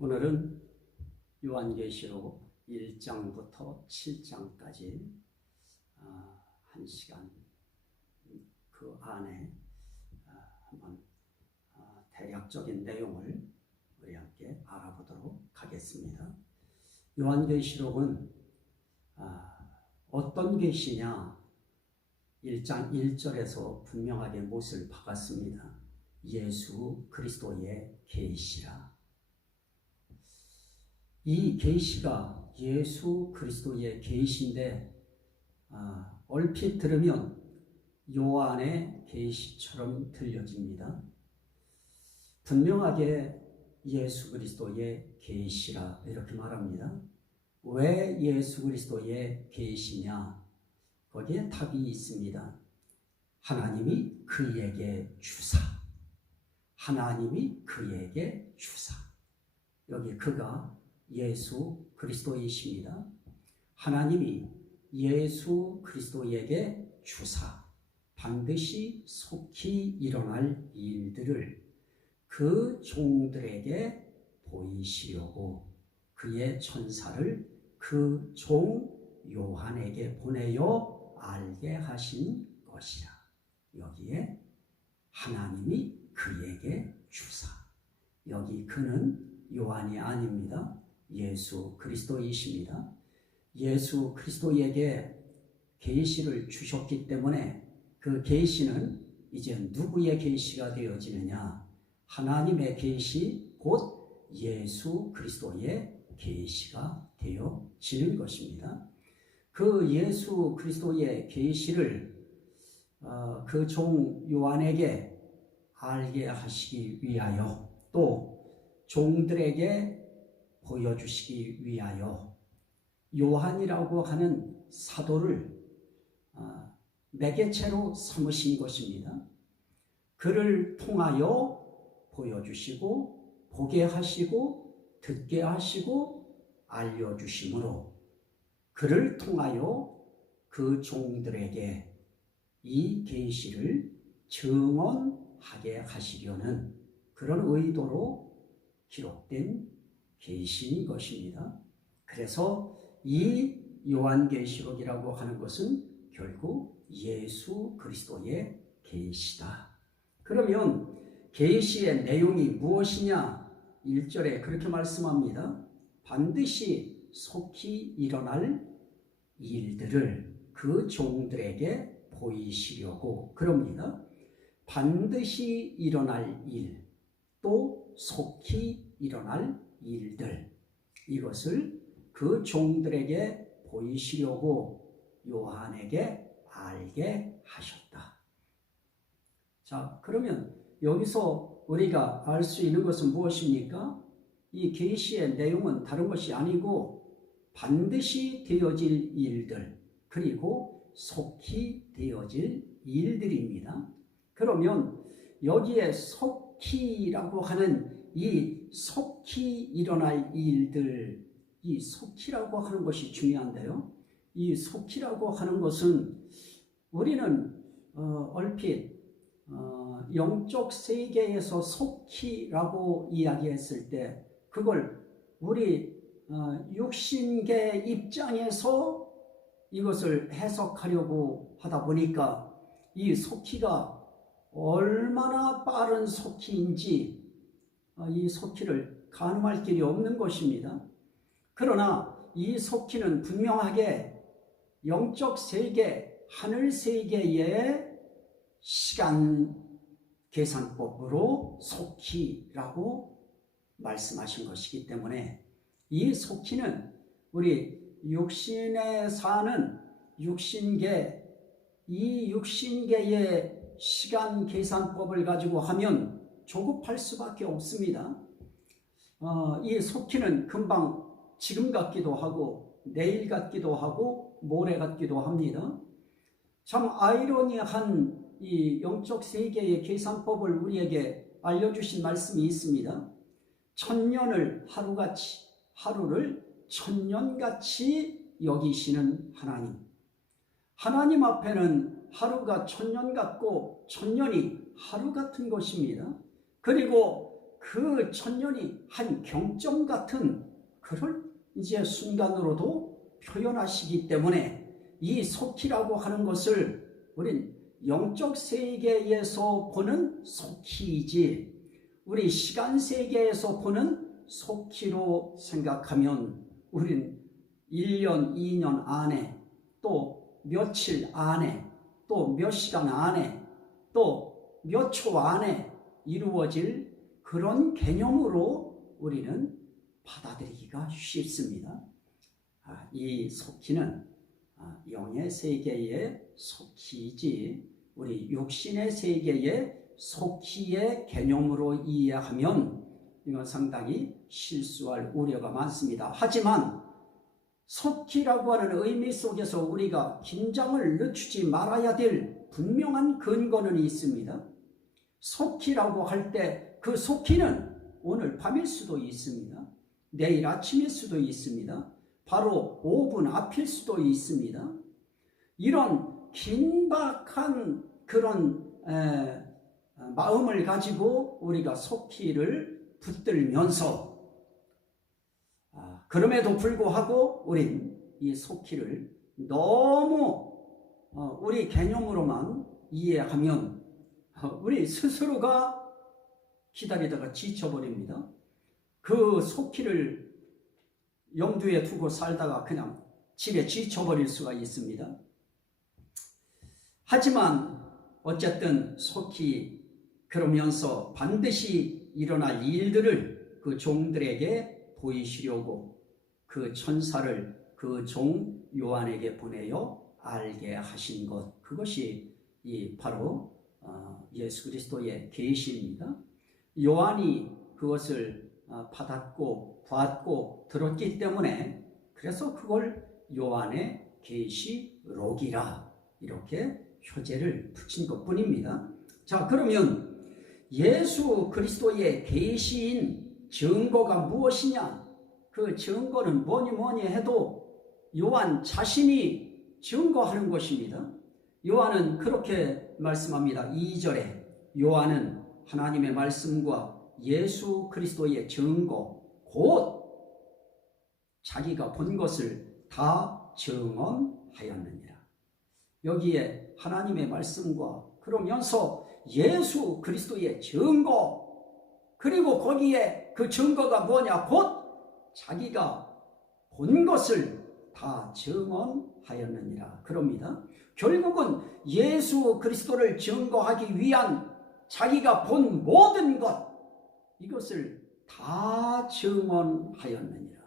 오늘은 요한계시록 1장부터 7장까지 1시간 그 안에 한번 대략적인 내용을 우리 함께 알아보도록 하겠습니다. 요한계시록은 어떤 계시냐? 1장 1절에서 분명하게 못을 박았습니다. 예수 그리스도의 계시라. 이 계시가 예수 그리스도의 계시인데 얼핏 들으면 요한의 계시처럼 들려집니다. 분명하게 예수 그리스도의 계시라 이렇게 말합니다. 왜 예수 그리스도의 계시냐? 거기에 답이 있습니다. 하나님이 그에게 주사. 하나님이 그에게 주사. 여기 그가 예수 그리스도이십니다. 하나님이 예수 그리스도에게 주사 반드시 속히 일어날 일들을 그 종들에게 보이시려고 그의 천사를 그 종 요한에게 보내어 알게 하신 것이라. 여기에 하나님이 그에게 주사. 여기 그는 요한이 아닙니다. 예수 그리스도이십니다. 예수 그리스도에게 계시를 주셨기 때문에 그 계시는 이제 누구의 계시가 되어지느냐? 하나님의 계시 곧 예수 그리스도의 계시가 되어지는 것입니다. 그 예수 그리스도의 계시를 그 종 요한에게 알게 하시기 위하여 또 종들에게 보여주시기 위하여 요한이라고 하는 사도를 매개체로 삼으신 것입니다. 그를 통하여 보여주시고 보게 하시고 듣게 하시고 알려주심으로 그를 통하여 그 종들에게 이 계시를 증언하게 하시려는 그런 의도로 기록된 계시인 것입니다. 그래서 이 요한계시록이라고 하는 것은 결국 예수 그리스도의 계시다. 그러면 계시의 내용이 무엇이냐? 1절에 그렇게 말씀합니다. 반드시 속히 일어날 일들을 그 종들에게 보이시려고 그럽니다. 반드시 일어날 일, 또 속히 일어날 일들, 이것을 그 종들에게 보이시려고 요한에게 알게 하셨다. 자, 그러면 여기서 우리가 알 수 있는 것은 무엇입니까? 이 계시의 내용은 다른 것이 아니고 반드시 되어질 일들, 그리고 속히 되어질 일들입니다. 그러면 여기에 속히라고 하는 이 속히 일어날 일들, 이 속히라고 하는 것이 중요한데요. 이 속히라고 하는 것은 우리는 얼핏 영적 세계에서 속히라고 이야기했을 때 그걸 우리 육신계 입장에서 이것을 해석하려고 하다 보니까 이 속히가 얼마나 빠른 속히인지 이 속히를 가늠할 길이 없는 것입니다. 그러나 이 속히는 분명하게 영적 세계, 하늘 세계의 시간 계산법으로 속히라고 말씀하신 것이기 때문에 이 속히는 우리 육신에 사는 육신계, 이 육신계의 시간 계산법을 가지고 하면 조급할 수밖에 없습니다. 이 속히는 금방 지금 같기도 하고 내일 같기도 하고 모레 같기도 합니다. 참 아이러니한 이 영적 세계의 계산법을 우리에게 알려주신 말씀이 있습니다. 천년을 하루같이, 하루를 천년같이 여기시는 하나님. 하나님 앞에는 하루가 천년 같고 천년이 하루 같은 것입니다. 그리고 그 천년이 한 경점 같은 그럴 이제 순간으로도 표현하시기 때문에 이 속히라고 하는 것을 우린 영적 세계에서 보는 속히이지 우리 시간 세계에서 보는 속히로 생각하면 우린 1년, 2년 안에 또 며칠 안에 또 몇 시간 안에 또 몇 초 안에 이루어질 그런 개념으로 우리는 받아들이기가 쉽습니다. 이 속히는 영의 세계의 속히이지 우리 육신의 세계의 속히의 개념으로 이해하면 이건 상당히 실수할 우려가 많습니다. 하지만 속히라고 하는 의미 속에서 우리가 긴장을 늦추지 말아야 될 분명한 근거는 있습니다. 속히라고 할 때 그 속히는 오늘 밤일 수도 있습니다. 내일 아침일 수도 있습니다. 바로 5분 앞일 수도 있습니다. 이런 긴박한 그런 마음을 가지고 우리가 속히를 붙들면서 그럼에도 불구하고 우린 이 속히를 너무 우리 개념으로만 이해하면 우리 스스로가 기다리다가 지쳐버립니다. 그 속히를 염두에 두고 살다가 그냥 집에 지쳐버릴 수가 있습니다. 하지만 어쨌든 속히 그러면서 반드시 일어날 일들을 그 종들에게 보이시려고 그 천사를 그 종 요한에게 보내어 알게 하신 것, 그것이 바로 예수 그리스도의 계시입니다. 요한이 그것을 받았고 봤고 들었기 때문에 그래서 그걸 요한의 계시록이라 이렇게 표제를 붙인 것뿐입니다. 자, 그러면 예수 그리스도의 계시인 증거가 무엇이냐? 그 증거는 뭐니 해도 요한 자신이 증거하는 것입니다. 요한은 그렇게 말씀합니다. 2절에 요한은 하나님의 말씀과 예수 그리스도의 증거 곧 자기가 본 것을 다 증언하였느니라. 여기에 하나님의 말씀과 그러면서 예수 그리스도의 증거 그리고 거기에 그 증거가 뭐냐? 곧 자기가 본 것을 다 증언하였느니라 그럽니다. 결국은 예수 그리스도를 증거하기 위한 자기가 본 모든 것 이것을 다 증언하였느니라.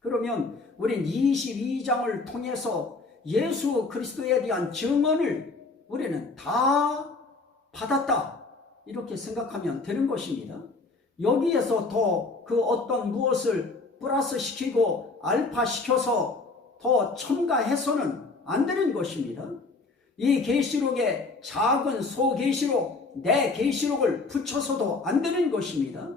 그러면 우린 22장을 통해서 예수 그리스도에 대한 증언을 우리는 다 받았다 이렇게 생각하면 되는 것입니다. 여기에서 더 그 어떤 무엇을 플러스 시키고 알파 시켜서 더 첨가해서는 안 되는 것입니다. 이 계시록에 작은 소계시록 내 계시록을 붙여서도 안 되는 것입니다.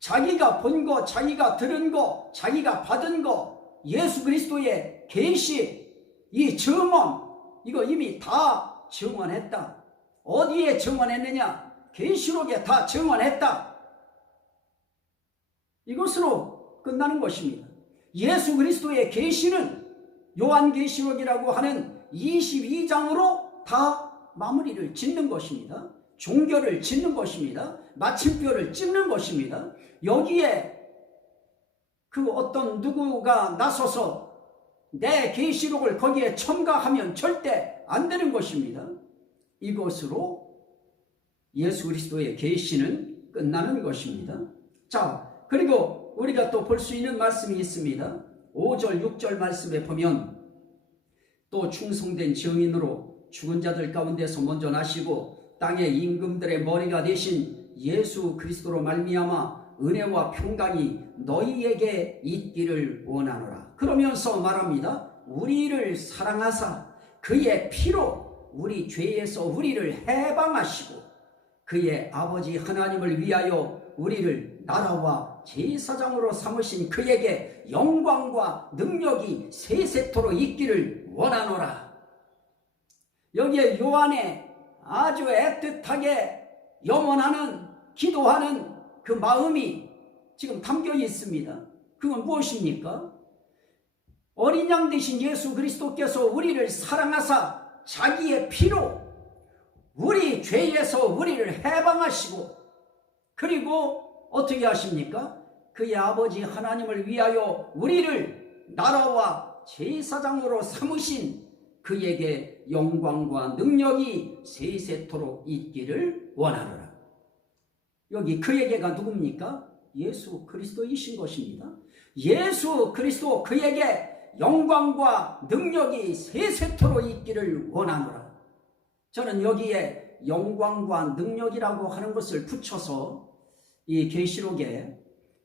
자기가 본 거, 자기가 들은 거, 자기가 받은 거, 예수 그리스도의 계시, 이 증언, 이거 이미 다 증언했다. 어디에 증언했느냐? 계시록에 다 증언했다. 이것으로 끝나는 것입니다. 예수 그리스도의 계시는 요한계시록이라고 하는 22장으로 다 마무리를 짓는 것입니다. 종결을 짓는 것입니다. 마침표를 찍는 것입니다. 여기에 그 어떤 누구가 나서서 내 계시록을 거기에 첨가하면 절대 안 되는 것입니다. 이것으로 예수 그리스도의 계시는 끝나는 것입니다. 자, 그리고 우리가 또 볼 수 있는 말씀이 있습니다. 5절 6절 말씀에 보면 또 충성된 증인으로 죽은 자들 가운데서 먼저 나시고 땅의 임금들의 머리가 되신 예수 그리스도로 말미암아 은혜와 평강이 너희에게 있기를 원하노라. 그러면서 말합니다. 우리를 사랑하사 그의 피로 우리 죄에서 우리를 해방하시고 그의 아버지 하나님을 위하여 우리를 나라와 제사장으로 삼으신 그에게 영광과 능력이 세세토록 있기를 원하노라. 여기에 요한의 아주 애틋하게 염원하는 기도하는 그 마음이 지금 담겨 있습니다. 그건 무엇입니까? 어린 양 되신 예수 그리스도께서 우리를 사랑하사 자기의 피로 우리 죄에서 우리를 해방하시고, 그리고 어떻게 하십니까? 그의 아버지 하나님을 위하여 우리를 나라와 제사장으로 삼으신 그에게 영광과 능력이 세세토록 있기를 원하노라. 여기 그에게가 누굽니까? 예수 그리스도이신 것입니다. 예수 그리스도, 그에게 영광과 능력이 세세토록 있기를 원하노라. 저는 여기에 영광과 능력이라고 하는 것을 붙여서 이 계시록에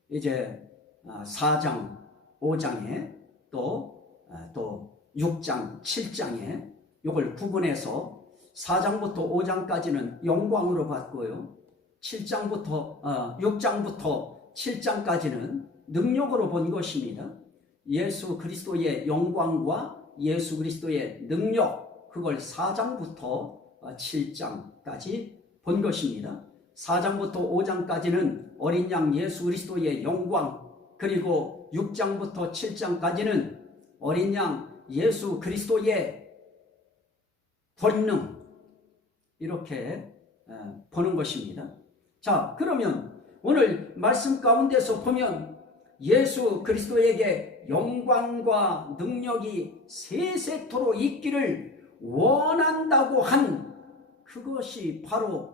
이제 4장, 5장에 또 6장, 7장에 이걸 구분해서 4장부터 5장까지는 영광으로 봤고요, 6장부터 7장까지는 능력으로 본 것입니다. 예수 그리스도의 영광과 예수 그리스도의 능력, 그걸 4장부터 7장까지 본 것입니다. 4장부터 5장까지는 어린 양 예수 그리스도의 영광, 그리고 6장부터 7장까지는 어린 양 예수 그리스도의 권능, 이렇게 보는 것입니다. 자, 그러면 오늘 말씀 가운데서 보면 예수 그리스도에게 영광과 능력이 세세토록 있기를 원한다고 한 그것이 바로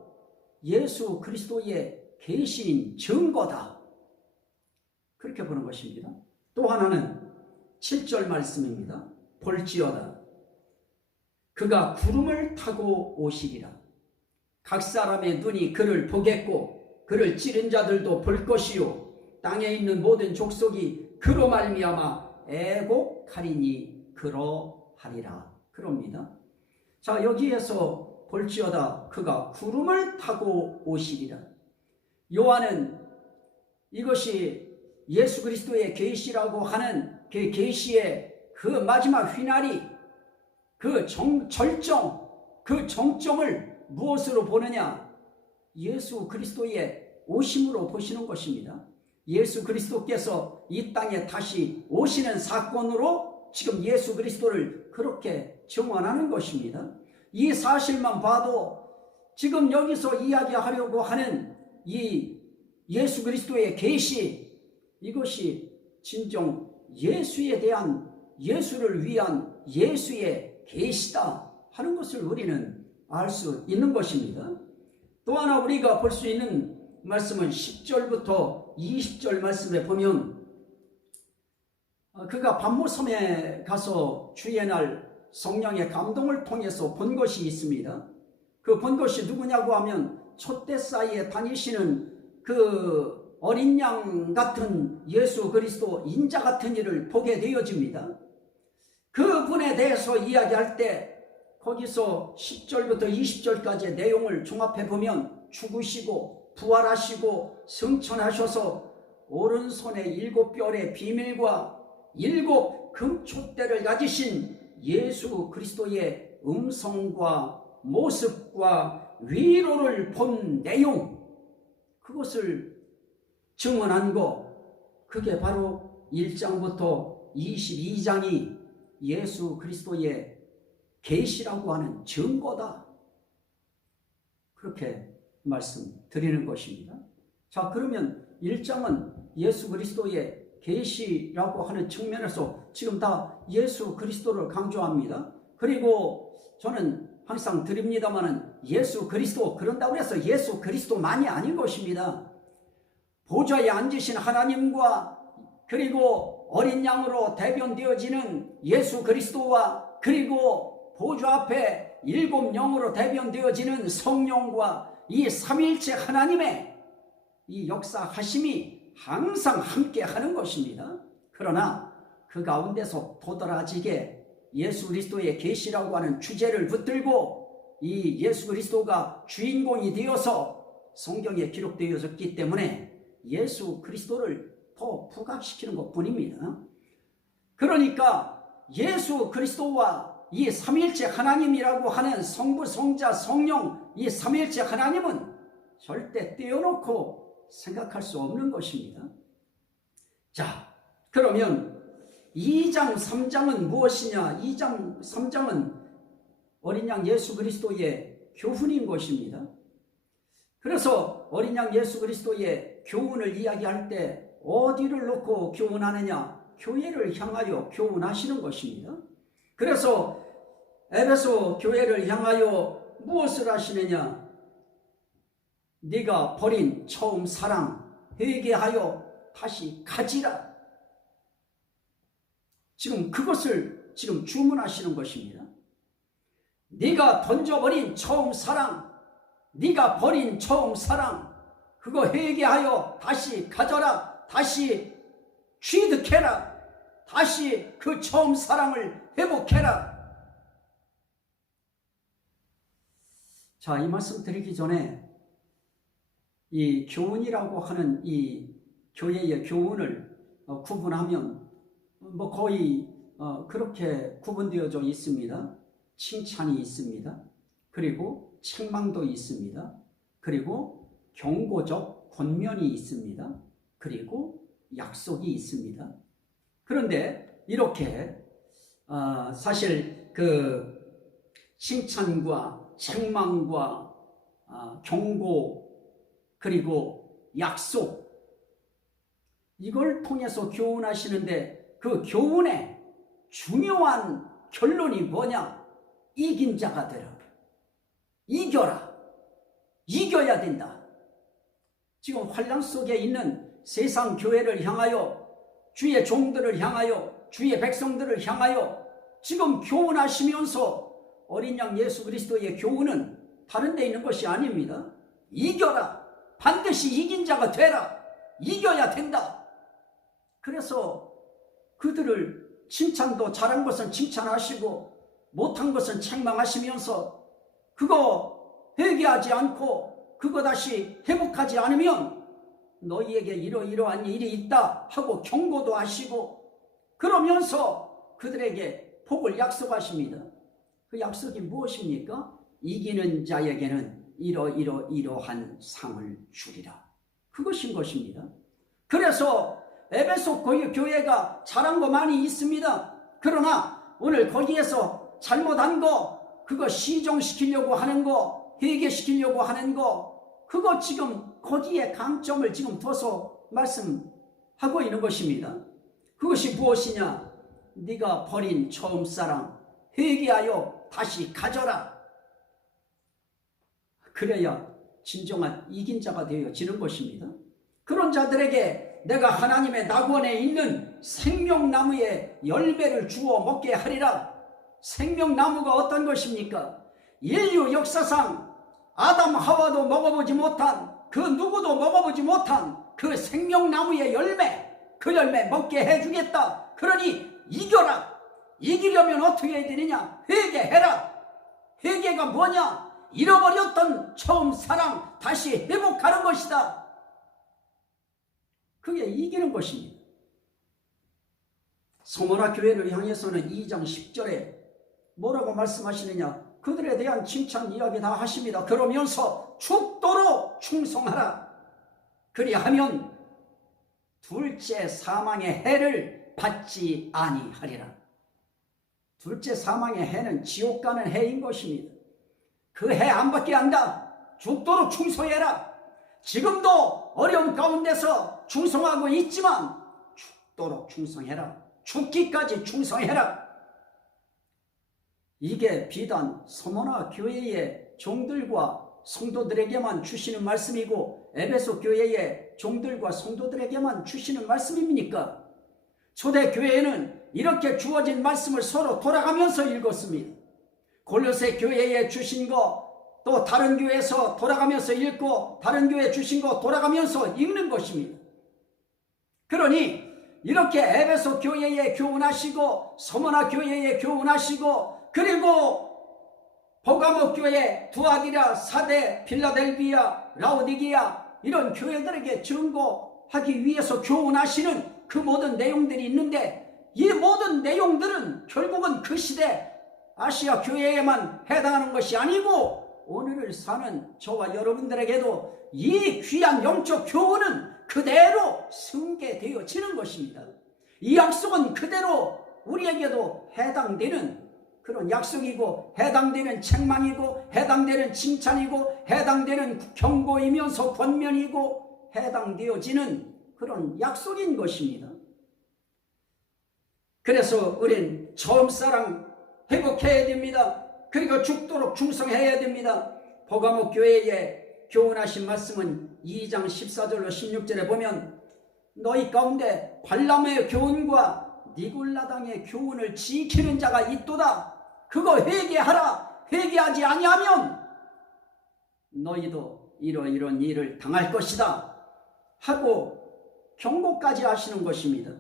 예수 그리스도의 계시인 증거다, 그렇게 보는 것입니다. 또 하나는 7절 말씀입니다. 볼지어다 그가 구름을 타고 오시리라. 각 사람의 눈이 그를 보겠고 그를 찌른 자들도 볼 것이요 땅에 있는 모든 족속이 그로 말미암아 애곡하리니 그러하리라. 그럽니다. 자, 여기에서 볼지어다 그가 구름을 타고 오시리라. 요한은 이것이 예수 그리스도의 계시라고 하는 그 계시의 그 마지막 휘날이, 그 절정, 그 정점을 무엇으로 보느냐? 예수 그리스도의 오심으로 보시는 것입니다. 예수 그리스도께서 이 땅에 다시 오시는 사건으로 지금 예수 그리스도를 그렇게 증언하는 것입니다. 이 사실만 봐도 지금 여기서 이야기하려고 하는 이 예수 그리스도의 계시, 이것이 진정 예수에 대한, 예수를 위한 예수의 계시다 하는 것을 우리는 알 수 있는 것입니다. 또 하나 우리가 볼 수 있는 말씀은 10절부터 20절 말씀에 보면 그가 반모섬에 가서 주의 날 성령의 감동을 통해서 본 것이 있습니다. 그 본 것이 누구냐고 하면 촛대 사이에 다니시는 그 어린 양 같은 예수 그리스도 인자 같은 이를 보게 되어집니다. 그분에 대해서 이야기할 때 거기서 10절부터 20절까지의 내용을 종합해 보면 죽으시고 부활하시고 승천하셔서 오른손에 7뼈의 비밀과 7 금촛대를 가지신 예수 그리스도의 음성과 모습과 위로를 본 내용, 그것을 증언한 것, 그게 바로 1장부터 22장이 예수 그리스도의 계시라고 하는 증거다, 그렇게 말씀드리는 것입니다. 자, 그러면 1장은 예수 그리스도의 계시라고 하는 측면에서 지금 다 예수 그리스도를 강조합니다. 그리고 저는 항상 드립니다마는 예수 그리스도, 그런다고 해서 예수 그리스도만이 아닌 것입니다. 보좌에 앉으신 하나님과 그리고 어린 양으로 대변되어지는 예수 그리스도와, 그리고 보좌 앞에 7 영으로 대변되어지는 성령과 이 삼위일체 하나님의 이 역사하심이 항상 함께 하는 것입니다. 그러나 그 가운데서 도드라지게 예수 그리스도의 계시라고 하는 주제를 붙들고 이 예수 그리스도가 주인공이 되어서 성경에 기록되어졌기 때문에 예수 그리스도를 더 부각시키는 것뿐입니다. 그러니까 예수 그리스도와 이 삼위일체 하나님이라고 하는 성부, 성자, 성령, 이 삼위일체 하나님은 절대 떼어놓고 생각할 수 없는 것입니다. 자, 그러면 2장, 3장은 무엇이냐? 2장, 3장은 어린 양 예수 그리스도의 교훈인 것입니다. 그래서 어린 양 예수 그리스도의 교훈을 이야기할 때 어디를 놓고 교훈하느냐? 교회를 향하여 교훈하시는 것입니다. 그래서 에베소 교회를 향하여 무엇을 하시느냐? 네가 버린 처음 사랑 회개하여 다시 가지라. 지금 그것을 지금 주문하시는 것입니다. 네가 던져버린 처음 사랑, 네가 버린 처음 사랑, 그거 회개하여 다시 가져라. 다시 취득해라. 다시 그 처음 사랑을 회복해라. 자, 이 말씀 드리기 전에 이 교훈이라고 하는 이 교회의 교훈을 구분하면 뭐 거의 그렇게 구분되어져 있습니다. 칭찬이 있습니다. 그리고 책망도 있습니다. 그리고 경고적 권면이 있습니다. 그리고 약속이 있습니다. 그런데 이렇게 사실 그 칭찬과 책망과 경고 그리고 약속, 이걸 통해서 교훈하시는데 그 교훈의 중요한 결론이 뭐냐? 이긴 자가 되라. 이겨라. 이겨야 된다. 지금 환난 속에 있는 세상 교회를 향하여, 주의 종들을 향하여, 주의 백성들을 향하여 지금 교훈하시면서 어린 양 예수 그리스도의 교훈은 다른 데 있는 것이 아닙니다. 이겨라. 반드시 이긴 자가 되라. 이겨야 된다. 그래서 그들을 칭찬도 잘한 것은 칭찬하시고 못한 것은 책망하시면서 그거 회개하지 않고 그거 다시 회복하지 않으면 너희에게 이러이러한 일이 있다 하고 경고도 하시고 그러면서 그들에게 복을 약속하십니다. 그 약속이 무엇입니까? 이기는 자에게는 이러한 상을 주리라. 그것인 것입니다. 그래서 에베소 교회가 잘한 거 많이 있습니다. 그러나 오늘 거기에서 잘못한 거, 그거 시정시키려고 하는 거, 회개시키려고 하는 거, 그거 지금 거기에 강점을 지금 둬서 말씀하고 있는 것입니다. 그것이 무엇이냐? 네가 버린 처음 사랑 회개하여 다시 가져라. 그래야 진정한 이긴 자가 되어지는 것입니다. 그런 자들에게 내가 하나님의 낙원에 있는 생명나무의 열매를 주어 먹게 하리라. 생명나무가 어떤 것입니까? 인류 역사상 아담 하와도 먹어보지 못한, 그 누구도 먹어보지 못한 그 생명나무의 열매, 그 열매 먹게 해주겠다. 그러니 이겨라. 이기려면 어떻게 해야 되느냐? 회개해라. 회개가 뭐냐? 잃어버렸던 처음 사랑 다시 회복하는 것이다. 그게 이기는 것입니다. 서머나 교회를 향해서는 2장 10절에 뭐라고 말씀하시느냐? 그들에 대한 칭찬 이야기 다 하십니다. 그러면서 죽도록 충성하라. 그리하면 둘째 사망의 해를 받지 아니하리라. 둘째 사망의 해는 지옥 가는 해인 것입니다. 그 해 안 받게 한다. 죽도록 충성해라. 지금도 어려운 가운데서 충성하고 있지만 죽도록 충성해라. 죽기까지 충성해라. 이게 비단 서머나 교회의 종들과 성도들에게만 주시는 말씀이고 에베소 교회의 종들과 성도들에게만 주시는 말씀입니까? 초대교회에는 이렇게 주어진 말씀을 서로 돌아가면서 읽었습니다. 골로새 교회에 주신 거 또 다른 교회에서 돌아가면서 읽고 다른 교회에 주신 거 돌아가면서 읽는 것입니다. 그러니 이렇게 에베소 교회에 교훈하시고 서머나 교회에 교훈하시고 그리고 보가모 교회, 두아디라, 사대, 필라델비아, 라오디게아 이런 교회들에게 증거하기 위해서 교훈하시는 그 모든 내용들이 있는데 이 모든 내용들은 결국은 그 시대 아시아 교회에만 해당하는 것이 아니고 오늘을 사는 저와 여러분들에게도 이 귀한 영적 교훈은 그대로 승계되어지는 것입니다. 이 약속은 그대로 우리에게도 해당되는 그런 약속이고, 해당되는 책망이고, 해당되는 칭찬이고, 해당되는 경고이면서 권면이고, 해당되어지는 그런 약속인 것입니다. 그래서 우린 처음 사랑 회복해야 됩니다. 그리고 죽도록 충성해야 됩니다. 버가모 교회에 교훈하신 말씀은 2장 14절로 16절에 보면, 너희 가운데 발람의 교훈과 니골라당의 교훈을 지키는 자가 있도다. 그거 회개하라. 회개하지 아니하면 너희도 이런 일을 당할 것이다 하고 경고까지 하시는 것입니다.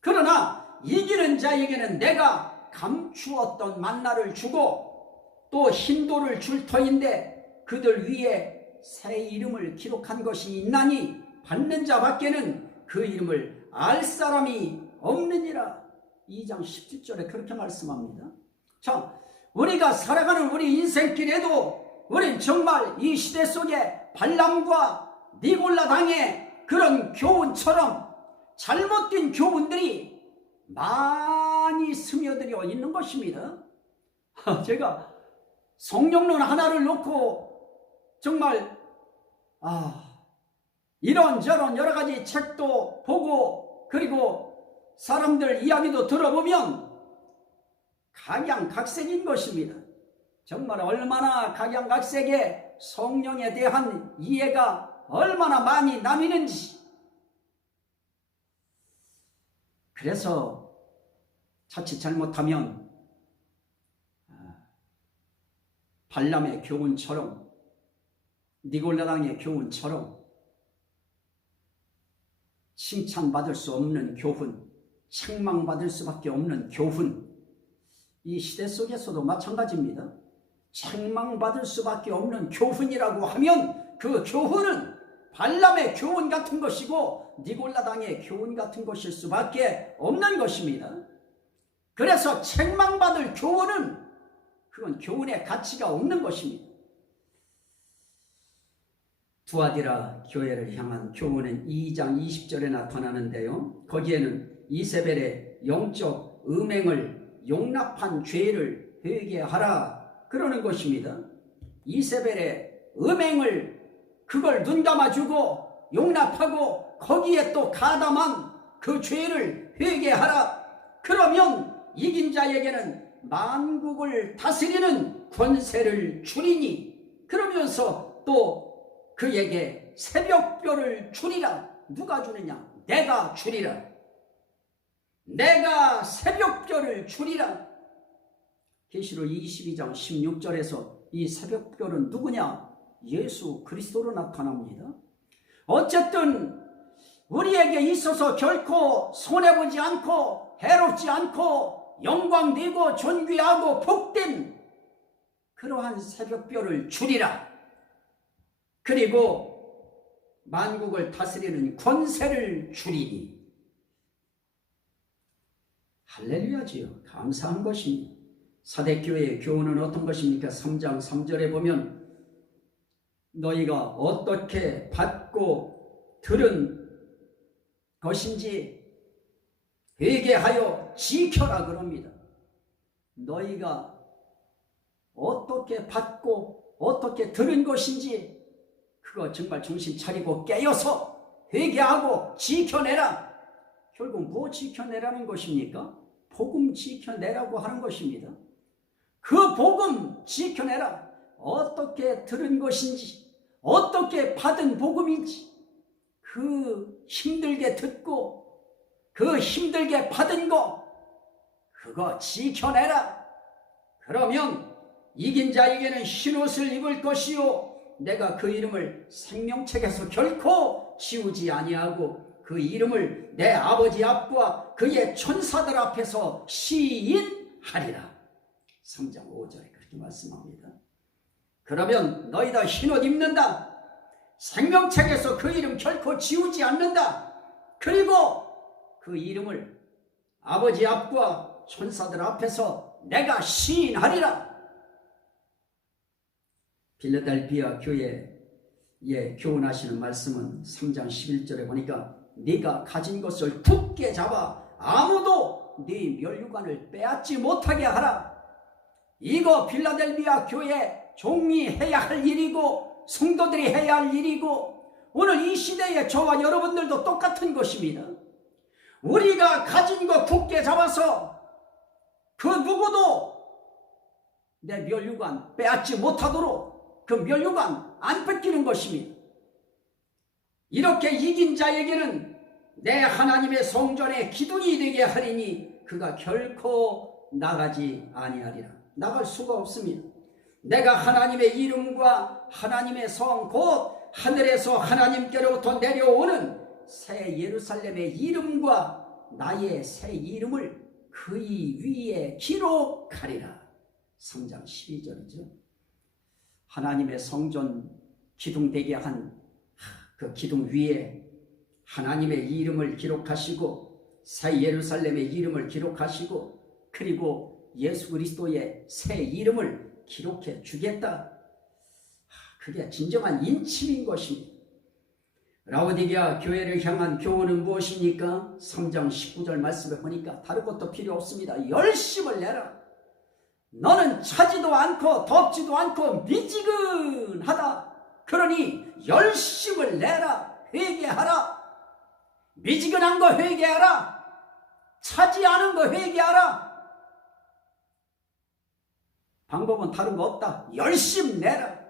그러나 이기는 자에게는 내가 감추었던 만나를 주고 또 흰돌을 줄 터인데 그들 위에 새 이름을 기록한 것이 있나니 받는 자밖에는 그 이름을 알 사람이 없느니라. 2장 17절에 그렇게 말씀합니다. 자, 우리가 살아가는 우리 인생길에도 우린 정말 이 시대 속에 발람과 니골라당의 그런 교훈처럼 잘못된 교훈들이 많이 스며들어 있는 것입니다. 제가 성령론 하나를 놓고 정말 이런저런 여러 가지 책도 보고 그리고 사람들 이야기도 들어보면 각양각색인 것입니다. 정말 얼마나 각양각색의 성령에 대한 이해가 얼마나 많이 나뉘는지. 그래서 자칫 잘못하면 발람의 교훈처럼 니골라당의 교훈처럼 칭찬받을 수 없는 교훈, 책망받을 수밖에 없는 교훈, 이 시대 속에서도 마찬가지입니다. 책망받을 수밖에 없는 교훈이라고 하면 그 교훈은 발람의 교훈 같은 것이고 니골라당의 교훈 같은 것일 수밖에 없는 것입니다. 그래서 책망받을 교훈은 그건 교훈의 가치가 없는 것입니다. 두아디라 교회를 향한 교훈은 2장 20절에 나타나는데요. 거기에는 이세벨의 영적 음행을 용납한 죄를 회개하라 그러는 것입니다. 이세벨의 음행을 그걸 눈감아주고 용납하고 거기에 또 가담한 그 죄를 회개하라. 그러면 이긴 자에게는 만국을 다스리는 권세를 주리니, 그러면서 또 그에게 새벽별을 주리라. 누가 주느냐? 내가 주리라. 내가 새벽별을 주리라. 계시록 22장 16절에서 이 새벽별은 누구냐? 예수 그리스도로 나타납니다. 어쨌든 우리에게 있어서 결코 손해보지 않고 해롭지 않고 영광되고 존귀하고 복된 그러한 새벽별을 주리라. 그리고 만국을 다스리는 권세를 주리니. 할렐루야지요. 감사한 것입니다. 사대교회의 교훈은 어떤 것입니까? 3장 3절에 보면 너희가 어떻게 받고 들은 것인지 회개하여 지켜라 그럽니다. 너희가 어떻게 받고 어떻게 들은 것인지 그거 정말 정신 차리고 깨어서 회개하고 지켜내라. 결국 뭐 지켜내라는 것입니까? 복음 지켜내라고 하는 것입니다. 그 복음 지켜내라. 어떻게 들은 것인지, 어떻게 받은 복음인지, 그 힘들게 듣고 그 힘들게 받은 거 그거 지켜내라. 그러면 이긴 자에게는 흰옷을 입을 것이요 내가 그 이름을 생명책에서 결코 지우지 아니하고 그 이름을 내 아버지 앞과 그의 천사들 앞에서 시인하리라. 3장 5절에 그렇게 말씀합니다. 그러면 너희다 흰옷 입는다. 생명책에서 그 이름 결코 지우지 않는다. 그리고 그 이름을 아버지 앞과 천사들 앞에서 내가 시인하리라. 빌라델피아 교회 교훈하시는 말씀은 3장 11절에 보니까 네가 가진 것을 굳게 잡아 아무도 네 멸류관을 빼앗지 못하게 하라. 이거 빌라델비아 교회 종이 해야 할 일이고 성도들이 해야 할 일이고 오늘 이 시대에 저와 여러분들도 똑같은 것입니다. 우리가 가진 거 굳게 잡아서 그 누구도 내 멸류관 빼앗지 못하도록 그 멸류관 안 뺏기는 것입니다. 이렇게 이긴 자에게는 내 하나님의 성전에 기둥이 되게 하리니 그가 결코 나가지 아니하리라. 나갈 수가 없습니다. 내가 하나님의 이름과 하나님의 성 곧 하늘에서 하나님께로부터 내려오는 새 예루살렘의 이름과 나의 새 이름을 그의 위에 기록하리라. 3장 12절이죠. 하나님의 성전 기둥 되게 한 그 기둥 위에 하나님의 이름을 기록하시고 새 예루살렘의 이름을 기록하시고 그리고 예수 그리스도의 새 이름을 기록해 주겠다. 그게 진정한 인침인 것입니다. 라오디게아 교회를 향한 교훈은 무엇입니까? 3장 19절 말씀을 보니까 다른 것도 필요 없습니다. 열심을 내라. 너는 차지도 않고 덥지도 않고 미지근하다. 그러니 열심을 내라. 회개하라. 미지근한 거 회개하라. 차지 않은 거 회개하라. 방법은 다른 거 없다. 열심 내라.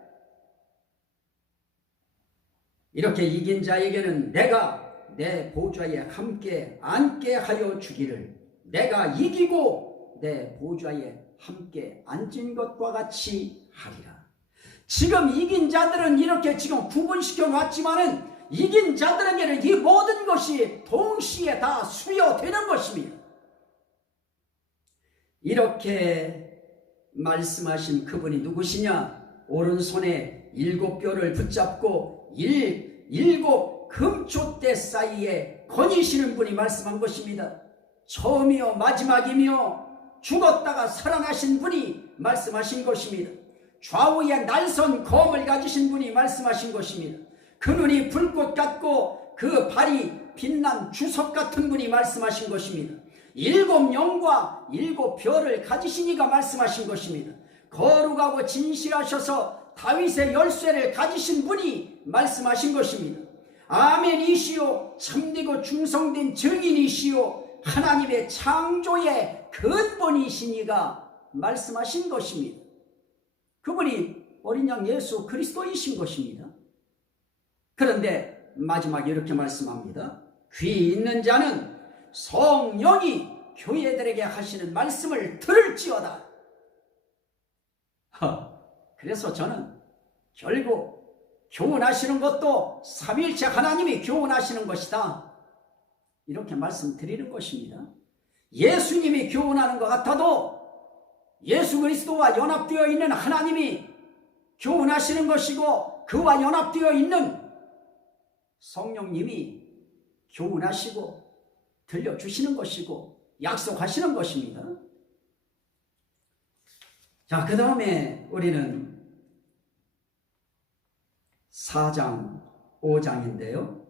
이렇게 이긴 자에게는 내가 내 보좌에 함께 앉게 하여 주기를 내가 이기고 내 보좌에 함께 앉은 것과 같이 하리라. 지금 이긴 자들은 이렇게 지금 구분시켜 놨지만은 이긴 자들에게는 이 모든 것이 동시에 다 수여되는 것입니다. 이렇게 말씀하신 그분이 누구시냐? 오른손에 7뼈를 붙잡고 7 금초대 사이에 거니시는 분이 말씀한 것입니다. 처음이요 마지막이며 죽었다가 살아나신 분이 말씀하신 것입니다. 좌우에 날선 검을 가지신 분이 말씀하신 것입니다. 그 눈이 불꽃 같고 그 발이 빛난 주석 같은 분이 말씀하신 것입니다. 7 영과 7 별을 가지신 이가 말씀하신 것입니다. 거룩하고 진실하셔서 다윗의 열쇠를 가지신 분이 말씀하신 것입니다. 아멘이시오 참되고 충성된 증인이시오 하나님의 창조의 근본이신 이가 말씀하신 것입니다. 그분이 어린 양 예수 그리스도이신 것입니다. 그런데 마지막에 이렇게 말씀합니다. 귀 있는 자는 성령이 교회들에게 하시는 말씀을 들을지어다. 그래서 저는 결국 교훈하시는 것도 삼위일체 하나님이 교훈하시는 것이다. 이렇게 말씀드리는 것입니다. 예수님이 교훈하는 것 같아도 예수 그리스도와 연합되어 있는 하나님이 교훈하시는 것이고 그와 연합되어 있는 성령님이 교훈하시고 들려주시는 것이고 약속하시는 것입니다. 자, 그 다음에 우리는 4장 5장인데요.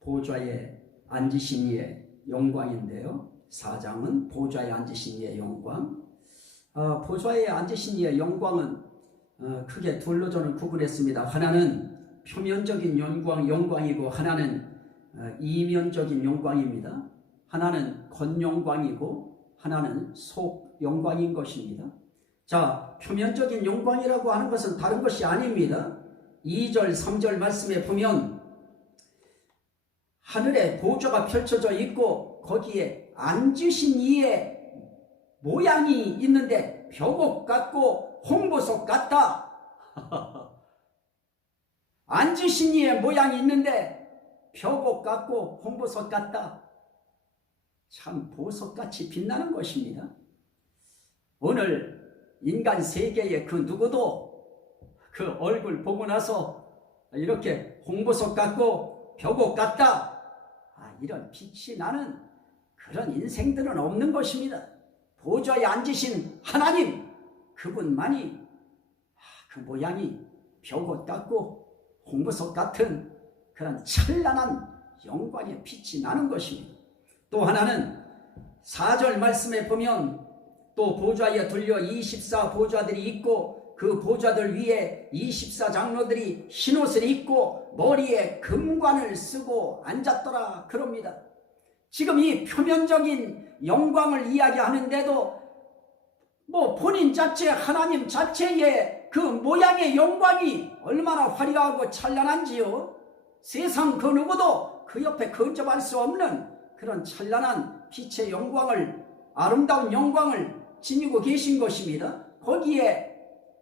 보좌에 앉으신 이의 영광인데요. 4장은 보좌에 앉으신 이의 영광. 보좌에 앉으신 이의 영광은 크게 둘로 저는 구분했습니다. 하나는 표면적인 영광이고 하나는 이면적인 영광입니다. 하나는 겉영광이고 하나는 속영광인 것입니다. 자, 표면적인 영광이라고 하는 것은 다른 것이 아닙니다. 2절 3절 말씀에 보면 하늘에 보좌가 펼쳐져 있고 거기에 앉으신 이의 모양이 있는데 벽옥 같고 홍보석 같다. 앉으신 이의 모양이 있는데 벽옥 같고 홍보석 같다. 참 보석같이 빛나는 것입니다. 오늘 인간 세계의 그 누구도 그 얼굴 보고 나서 이렇게 홍보석 같고 벽옥 같다. 이런 빛이 나는 그런 인생들은 없는 것입니다. 보좌에 앉으신 하나님 그분만이 그 모양이 벽옷 같고 홍보석 같은 그런 찬란한 영광의 빛이 나는 것입니다. 또 하나는 4절 말씀에 보면 또 보좌에 둘려 24 보좌들이 있고 그 보좌들 위에 24 장로들이 흰옷을 입고 머리에 금관을 쓰고 앉았더라 그럽니다. 지금 이 표면적인 영광을 이야기하는데도 본인 자체, 하나님 자체의 그 모양의 영광이 얼마나 화려하고 찬란한지요. 세상 그 누구도 그 옆에 근접할 수 없는 그런 찬란한 빛의 영광을, 아름다운 영광을 지니고 계신 것입니다. 거기에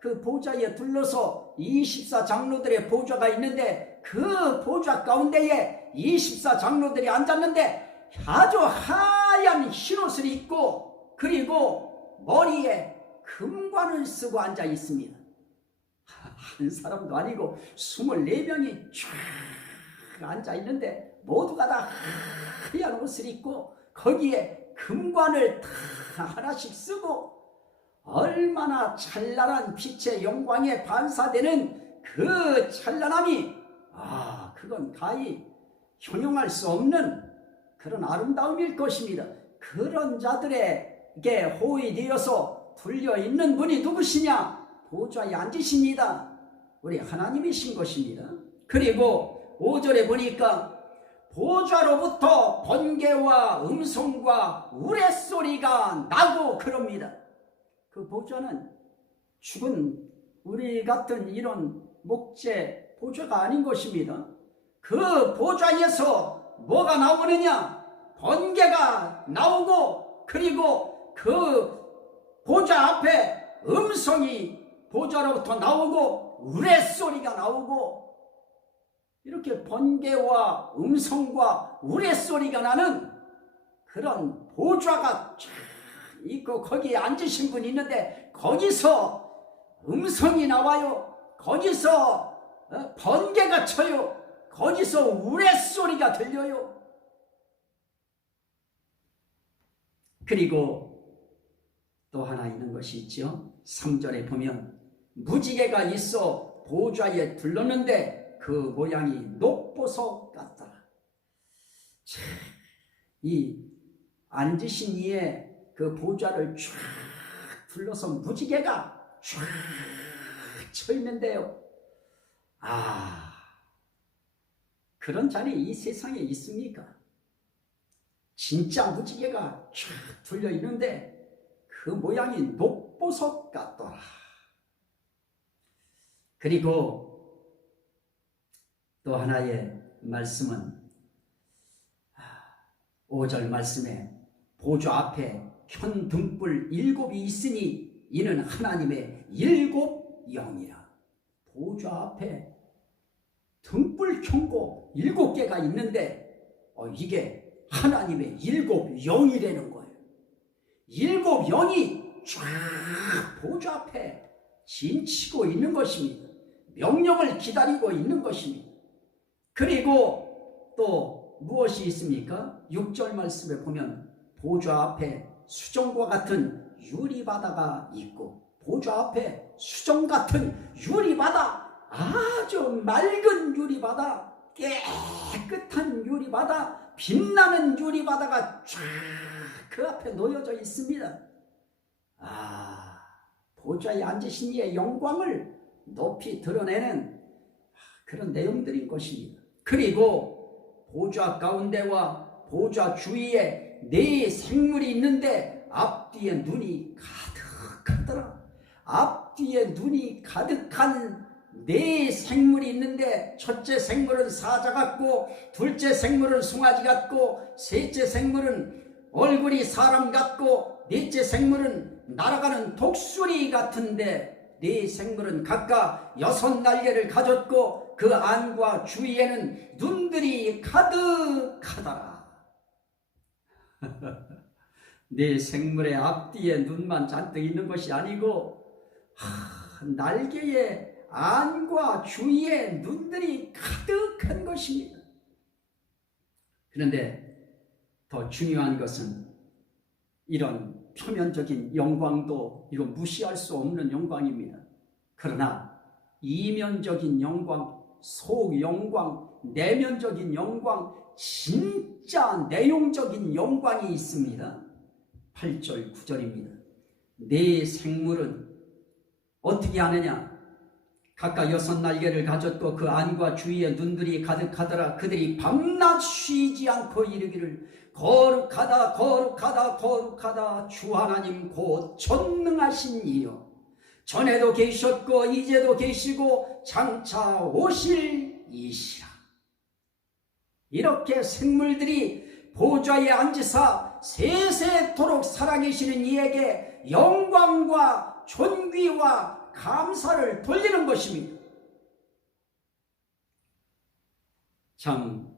그 보좌에 둘러서 24 장로들의 보좌가 있는데 그 보좌 가운데에 24 장로들이 앉았는데 아주 하얀 흰옷을 입고 그리고 머리에 금관을 쓰고 앉아 있습니다. 한 사람도 아니고 24명이 쫙 앉아 있는데 모두가 다 하얀 옷을 입고 거기에 금관을 다 하나씩 쓰고 얼마나 찬란한 빛의 영광에 반사되는 그 찬란함이 그건 가히 형용할 수 없는 그런 아름다움일 것입니다. 그런 자들에게 호의 되어서 둘려있는 분이 누구시냐? 보좌에 앉으십니다. 우리 하나님이신 것입니다. 그리고 5절에 보니까 보좌로부터 번개와 음성과 우레소리가 나고 그럽니다. 그 보좌는 죽은 우리 같은 이런 목재 보좌가 아닌 것입니다. 그 보좌에서 뭐가 나오느냐? 번개가 나오고 그리고 그 보좌 앞에 음성이 보좌로부터 나오고 우레소리가 나오고 이렇게 번개와 음성과 우레소리가 나는 그런 보좌가 쫙 있고 거기에 앉으신 분이 있는데 거기서 음성이 나와요. 거기서 번개가 쳐요. 거기서 우레소리가 들려요. 그리고 또 하나 있는 것이 있죠. 3절에 보면 무지개가 있어 보좌에 둘렀는데 그 모양이 녹보석 같더라. 이 앉으신 이의 그 보좌를 쫙 둘러서 무지개가 쫙 쳐 있는데요. 그런 자리 이 세상에 있습니까? 진짜 무지개가 쫙 둘려 있는데 그 모양이 녹보석 같더라. 그리고 또 하나의 말씀은 5절 말씀에 보좌 앞에 켠 등불 7이 있으니 이는 하나님의 7 영이라. 보좌 앞에 등불 켠고 7개가 있는데 이게 하나님의 7 영이라는 거예요. 7 영이 쫙 보좌 앞에 진치고 있는 것입니다. 명령을 기다리고 있는 것입니다. 그리고 또 무엇이 있습니까? 6절 말씀에 보면 보좌 앞에 수정과 같은 유리바다가 있고 보좌 앞에 수정 같은 유리바다, 아주 맑은 유리바다, 깨끗한 유리바다, 빛나는 유리바다가 쫙 그 앞에 놓여져 있습니다. 보좌에 앉으신 이의 영광을 높이 드러내는 그런 내용들인 것입니다. 그리고 보좌 가운데와 보좌 주위에 4 생물이 있는데 앞뒤에 눈이 가득하더라. 앞뒤에 눈이 가득한 4 생물이 있는데 첫째 생물은 사자 같고 둘째 생물은 송아지 같고 셋째 생물은 얼굴이 사람 같고 넷째 생물은 날아가는 독수리 같은데 4 생물은 각각 6 날개를 가졌고 그 안과 주위에는 눈들이 가득하더라. 4 생물의 앞뒤에 눈만 잔뜩 있는 것이 아니고 날개에 안과 주위에 눈들이 가득한 것입니다. 그런데 더 중요한 것은 이런 표면적인 영광도 이거 무시할 수 없는 영광입니다. 그러나 이면적인 영광, 속 영광, 내면적인 영광, 진짜 내용적인 영광이 있습니다. 8절 9절입니다. 네 생물은 어떻게 하느냐? 각각 6날개를 가졌고 그 안과 주위에 눈들이 가득하더라. 그들이 밤낮 쉬지 않고 이르기를 거룩하다 거룩하다 거룩하다 주 하나님 곧 전능하신 이여, 전에도 계셨고 이제도 계시고 장차 오실 이시라. 이렇게 생물들이 보좌에 앉으사 세세토록 살아계시는 이에게 영광과 존귀와 감사를 돌리는 것입니다. 참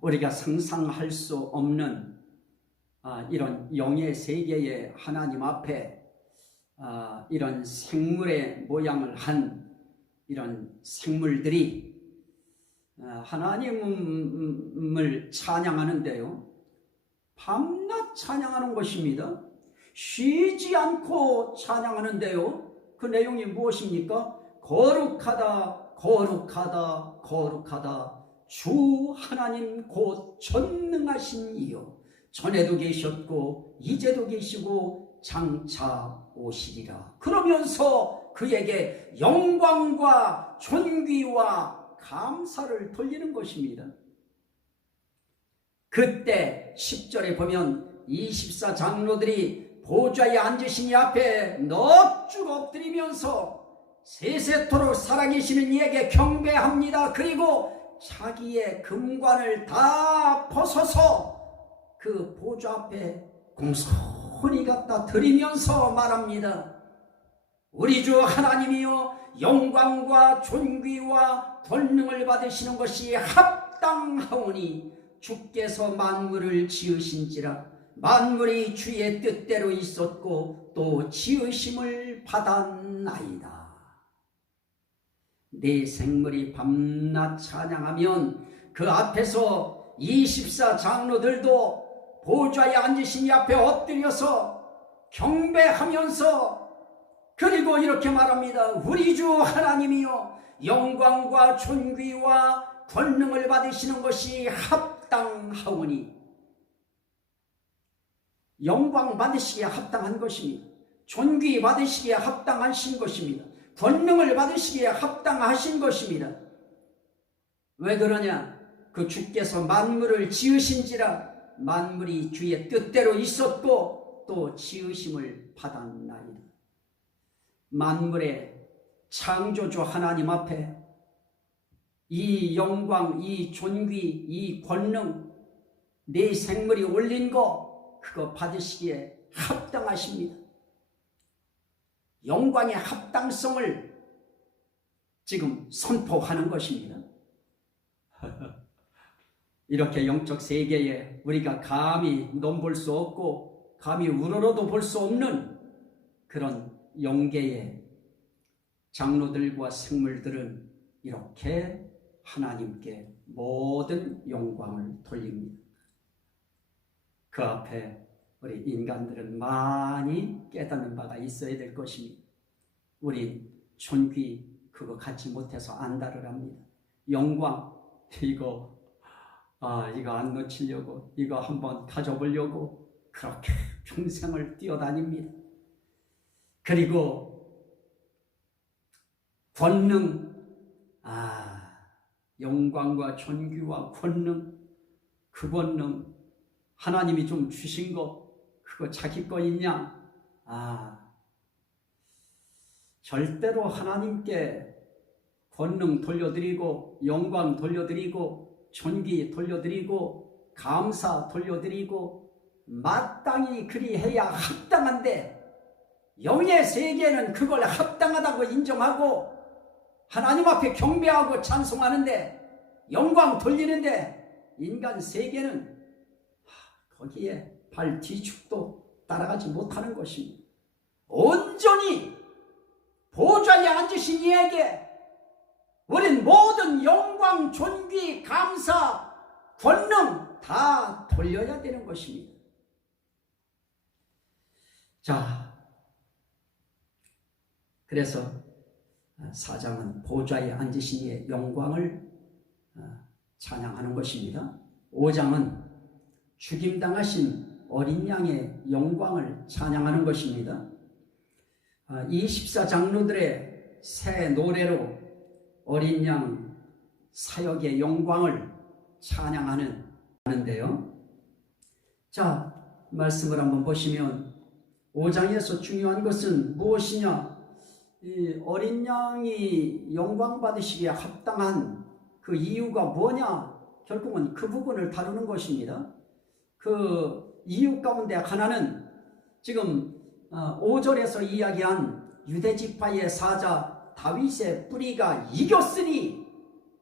우리가 상상할 수 없는 이런 영의 세계의 하나님 앞에 이런 생물의 모양을 한 이런 생물들이 하나님을 찬양하는데요, 밤낮 찬양하는 것입니다. 쉬지 않고 찬양하는데요, 그 내용이 무엇입니까? 거룩하다 거룩하다 거룩하다 주 하나님 곧 전능하신 이여, 전에도 계셨고 이제도 계시고 장차 오시리라. 그러면서 그에게 영광과 존귀와 감사를 돌리는 것입니다. 그때 10절에 보면 24장로들이 보좌에 앉으신 이 앞에 넋쭉 엎드리면서 세세토록 살아계시는 이에게 경배합니다. 그리고 자기의 금관을 다 벗어서 그 보좌 앞에 공손히 갖다 드리면서 말합니다. 우리 주 하나님이여, 영광과 존귀와 권능을 받으시는 것이 합당하오니 주께서 만물을 지으신지라 만물이 주의 뜻대로 있었고 또 지으심을 받았나이다. 네 생물이 밤낮 찬양하면 그 앞에서 24장로들도 보좌에 앉으신 이 앞에 엎드려서 경배하면서 그리고 이렇게 말합니다. 우리 주 하나님이여, 영광과 존귀와 권능을 받으시는 것이 합당하오니, 영광 받으시기에 합당한 것입니다. 존귀 받으시기에 합당하신 것입니다. 권능을 받으시기에 합당하신 것입니다. 왜 그러냐? 그 주께서 만물을 지으신지라 만물이 주의 뜻대로 있었고 또 지으심을 받았나이다. 만물의 창조주 하나님 앞에 이 영광, 이 존귀, 이 권능, 네 생물이 올린 거 그거 받으시기에 합당하십니다. 영광의 합당성을 지금 선포하는 것입니다. 이렇게 영적 세계에 우리가 감히 넘볼 수 없고 감히 우러러도 볼 수 없는 그런 영계의 장로들과 생물들은 이렇게 하나님께 모든 영광을 돌립니다. 그 앞에 우리 인간들은 많이 깨닫는 바가 있어야 될 것입니다. 우리 존귀 그거 갖지 못해서 안달을 합니다. 영광 이거 안 놓치려고, 이거 한번 가져보려고 그렇게 평생을 뛰어다닙니다. 그리고 권능, 영광과 존귀와 권능, 그 권능 하나님이 좀 주신 거 그거 자기 거 있냐? 절대로 하나님께 권능 돌려드리고 영광 돌려드리고 존귀 돌려드리고 감사 돌려드리고 마땅히 그리해야 합당한데, 영의 세계는 그걸 합당하다고 인정하고 하나님 앞에 경배하고 찬송하는데 영광 돌리는데, 인간 세계는 거기에 발 뒤축도 따라가지 못하는 것입니다. 온전히 보좌에 앉으신 이에게 우린 모든 영광, 존귀, 감사, 권능 다 돌려야 되는 것입니다. 자, 그래서 4장은 보좌에 앉으신 이의 영광을 찬양하는 것입니다. 5장은 죽임당하신 어린 양의 영광을 찬양하는 것입니다. 이 14장로들의 새 노래로 어린 양 사역의 영광을 찬양하는데요. 자, 말씀을 한번 보시면 5장에서 중요한 것은 무엇이냐? 이 어린 양이 영광 받으시기에 합당한 그 이유가 뭐냐? 결국은 그 부분을 다루는 것입니다. 그 이유 가운데 하나는 지금 5절에서 이야기한 유대지파의 사자 다윗의 뿌리가 이겼으니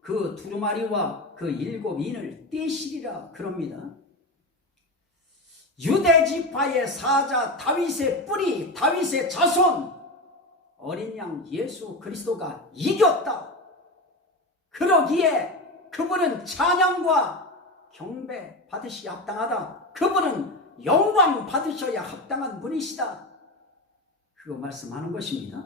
그 두루마리와 그 7인을 떼시리라 그럽니다. 유대지파의 사자 다윗의 뿌리, 다윗의 자손, 어린 양 예수 그리스도가 이겼다. 그러기에 그분은 찬양과 경배 받으시기 합당하다. 그분은 영광 받으셔야 합당한 분이시다. 그거 말씀하는 것입니다.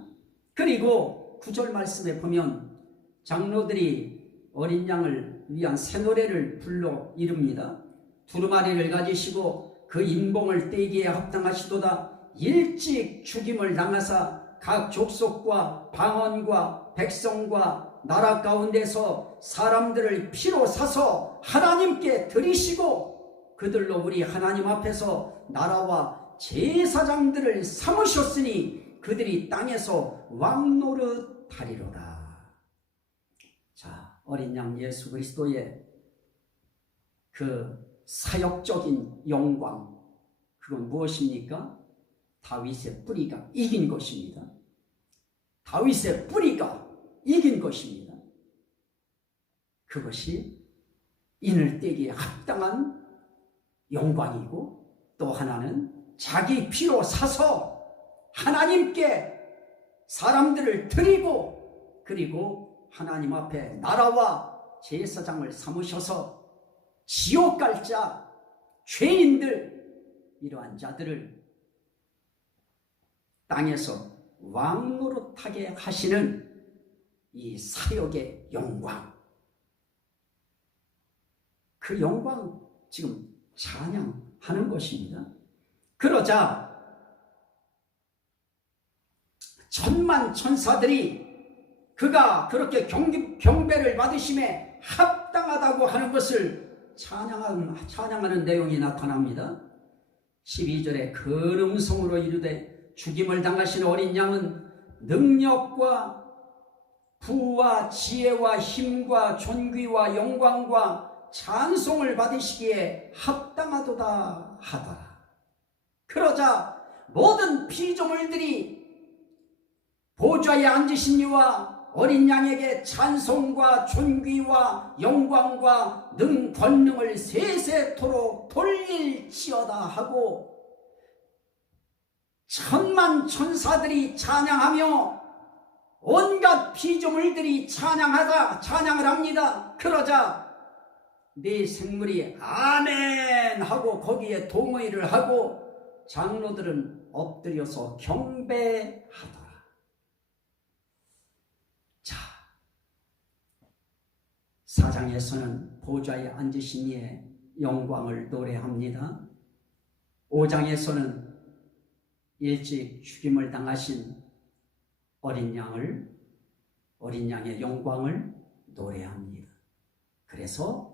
그리고 9절 말씀에 보면 장로들이 어린 양을 위한 새 노래를 불러 이릅니다. 두루마리를 가지시고 그 인봉을 떼기에 합당하시도다. 일찍 죽임을 당하사 각 족속과 방언과 백성과 나라 가운데서 사람들을 피로 사서 하나님께 드리시고 그들로 우리 하나님 앞에서 나라와 제사장들을 삼으셨으니 그들이 땅에서 왕노릇 하리로다. 자, 어린 양 예수 그리스도의 그 사역적인 영광, 그건 무엇입니까? 다윗의 뿌리가 이긴 것입니다. 다윗의 뿌리가 이긴 것입니다. 그것이 인을 떼기에 합당한 영광이고, 또 하나는 자기 피로 사서 하나님께 사람들을 드리고, 그리고 하나님 앞에 나라와 제사장을 삼으셔서 지옥 갈 자, 죄인들, 이러한 자들을 땅에서 왕노릇하게 하시는 이 사역의 영광, 그 영광 지금 찬양하는 것입니다. 그러자 천만 천사들이 그가 그렇게 경배를 받으심에 합당하다고 하는 것을 찬양하는 내용이 나타납니다. 12절에 큰 음성으로 이르되 죽임을 당하신 어린 양은 능력과 부와 지혜와 힘과 존귀와 영광과 찬송을 받으시기에 합당하도다 하더라. 그러자 모든 피조물들이 보좌에 앉으신 이와 어린 양에게 찬송과 존귀와 영광과 권능을 세세토록 돌릴지어다 하고 천만 천사들이 찬양하며 온갖 피조물들이 찬양을 합니다. 그러자 네 생물이 아멘 하고 거기에 동의를 하고 장로들은 엎드려서 경배하더라. 자, 4장에서는 보좌에 앉으신 이의 영광을 노래합니다. 5장에서는 일찍 죽임을 당하신 어린 양의 영광을 노래합니다. 그래서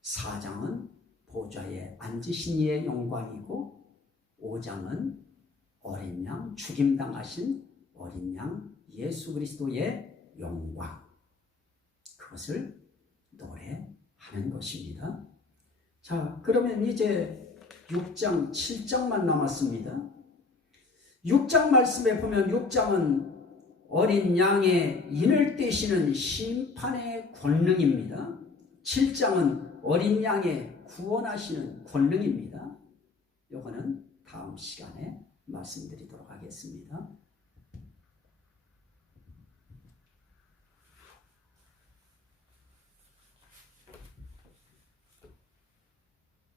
4장은 보좌에 앉으신 이의 영광이고 5장은 어린 양, 죽임당하신 어린 양 예수 그리스도의 영광, 그것을 노래하는 것입니다. 자, 그러면 이제 6장, 7장만 남았습니다. 6장 말씀에 보면 6장은 어린 양의 인을 떼시는 심판의 권능입니다. 7장은 어린 양의 구원하시는 권능입니다. 이거는 다음 시간에 말씀드리도록 하겠습니다.